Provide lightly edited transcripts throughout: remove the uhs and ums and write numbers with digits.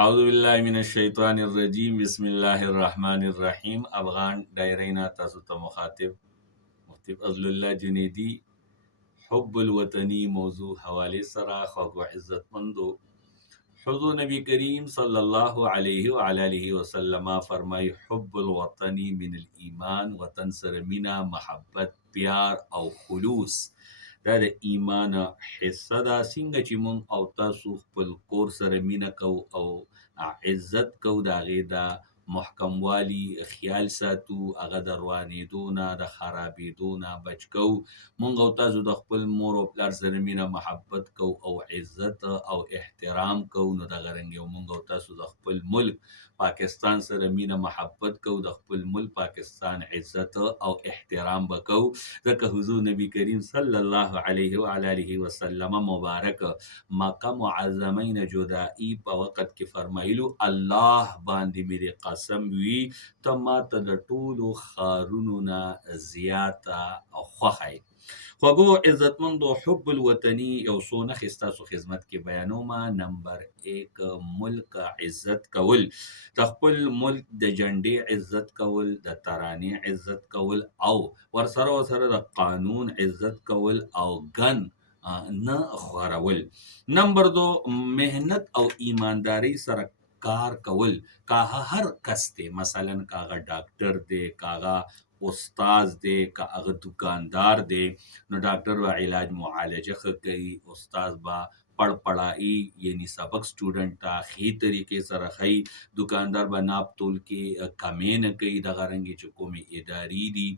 اعوذ بالله من الشیطان الرجیم بسم الله الرحمن الرحیم. افغان ډایرینا تاسو ته مخاطب مفتی فضل الله جنیدی حب الوطنی موضوع حواله سره خواږه عزتمندو حضور نبی کریم صلی الله علیه و علیه وسلم فرمای حب الوطنی من الایمان، وطن سره مینا محبت پیار او خلوص دا د ایمان حصه ده. څنګه چې مونږ او تاسو خپل کور سره مینه کو او عزت کو د هغې د محکموالي خیال ساتو، هغه د روانېدو نه د خرابېدو نه بچ کو. مونږ او تاسو د خپل مور او پلار سره مینه محبت کو او عزت او احترام کو، نو دغه رنګ یو مونږ او تاسو د خپل ملک پاکستان سره مینه محبت کو، د خپل ملک پاکستان عزت او احترام وکړو. ځکه حضور نبی کریم صلی الله علیه و علیه وسلم مبارک مکه معظمه نه جدائی په وخت کې فرمایلو الله باندې مې قسم وي ته ماته د ټولو ښارونو نه زیاته خوښه یې. خوږو عزتمندو، حب الوطني یو څو نښې ستاسو خدمت کې بیانومه. نمبر 1، ملک عزت کول، د خپل ملک د جنډې عزت کول، د ترانې عزت کول او ورسره د قانون عزت کول او ګن نه خورول. نمبر 2، مهنت او ایمانداری سره کار کول. کاغه هر کس دی، مثلا کاغه ډاکټر دی، کاغه استاد دی، کاغه دکاندار دی، نو ډاکټر به علاج معالجه ښه کوي، استاد به پړپړایي یعنی سبق سټوډنټ ته ښې طریقې سره ښیي، دکاندار به ناپ تول کې کمې نه کوي. دغه رنګې چې کومې ادارې دي،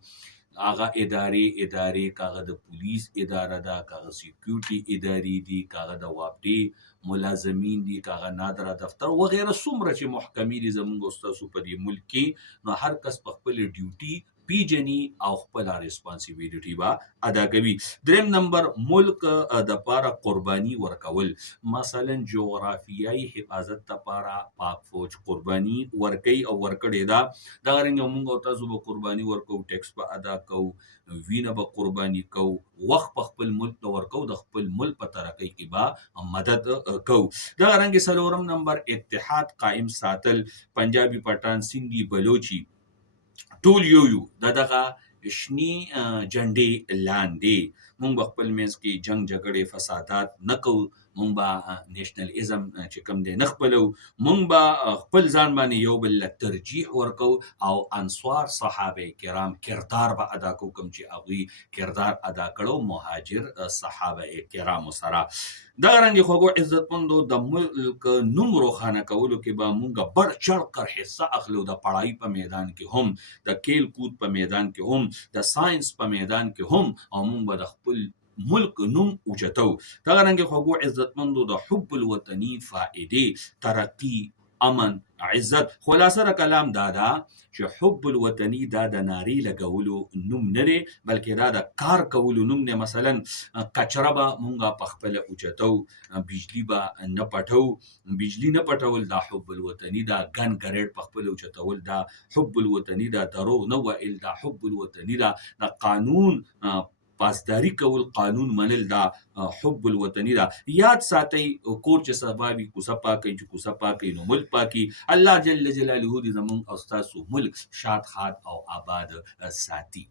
هغه ادارې کاغه د پولیس اداره ده، کاغه سیکیورټي ادارې دي، کاغه د وابډې ملازمین دي، کاغه نادره دفتر وغیره څومره چې محکمې دي زموږ ستاسو په دې ملک کې، نو هر کس په خپل ډیوټي پیژني او خپل ریسپانسیبیلیټي به ادا کوي. دریم نمبر، ملک د پاره قرباني ورکول. مثلا جغرافیایي حفاظت لپاره پاک فوج قرباني ورکوي او ورکړې ده. دغه رنګ موږ او تاسو به قرباني ورکو، ټیکس به ادا کوو، وینه به قرباني کوو، وخت په خپل ملک ته ورکو، د خپل ملک په ترقۍ کې به مدد کوو. دغه رنګ څلورم نمبر، اتحاد قائم ساتل. پنجابي، پټان، سندي، بلوچي ټول یو دغه شنی جنډې لاندې مونږ به خپل منځ کې جنگ جګړې فسادات نه کوو، مونږ به نیشنلزم چې کوم دی نه خپلو، مونږ به خپل ځان باندې یو بل له ترجیح ورکو او انصار صحابه کرام کردار به ادا کوو، کوم چې هغوی کردار ادا کړو مهاجر صحابه کرامو سره. دغه رنګې خوږو عزتمندو، د ملک نوم روښانه کولو کې به مونږ بړ چړ کر حصه اخلو، د پړهایي په میدان کې هم، د کیل کود په میدان کې هم، د ساينس په میدان کې هم، او مونږ به د خپل ملک نوم اوچتو. دغه رنګې خوږو عزتمندو، د حب الوطني فائدې، ترقي، امن، عزت. خلاصه د کلام دا ده چې حب الوطني دا د نارې لګولو نوم نه دی، بلکې دا د کار کولو نوم دی. مثلا کچره به مونږه په خپله اوچتو، بجلی به نه پټو، بجلی نه پټول دا حب الوطني دا، ګن ګریډ په خپله اوچتول دا حب الوطني دا، دروغ نه ویل دا حب الوطني دا، د قانون پاسداری کول، قانون منل دا حب الوطني دا. یاد ساتئ کور چې سبا وي کوڅه پاکئ، چې کوڅه پاکئ نو ملک پاکي. الله جل جلاله دې زموږ او ستاسو ملک شاد خاد او آباد ساتي.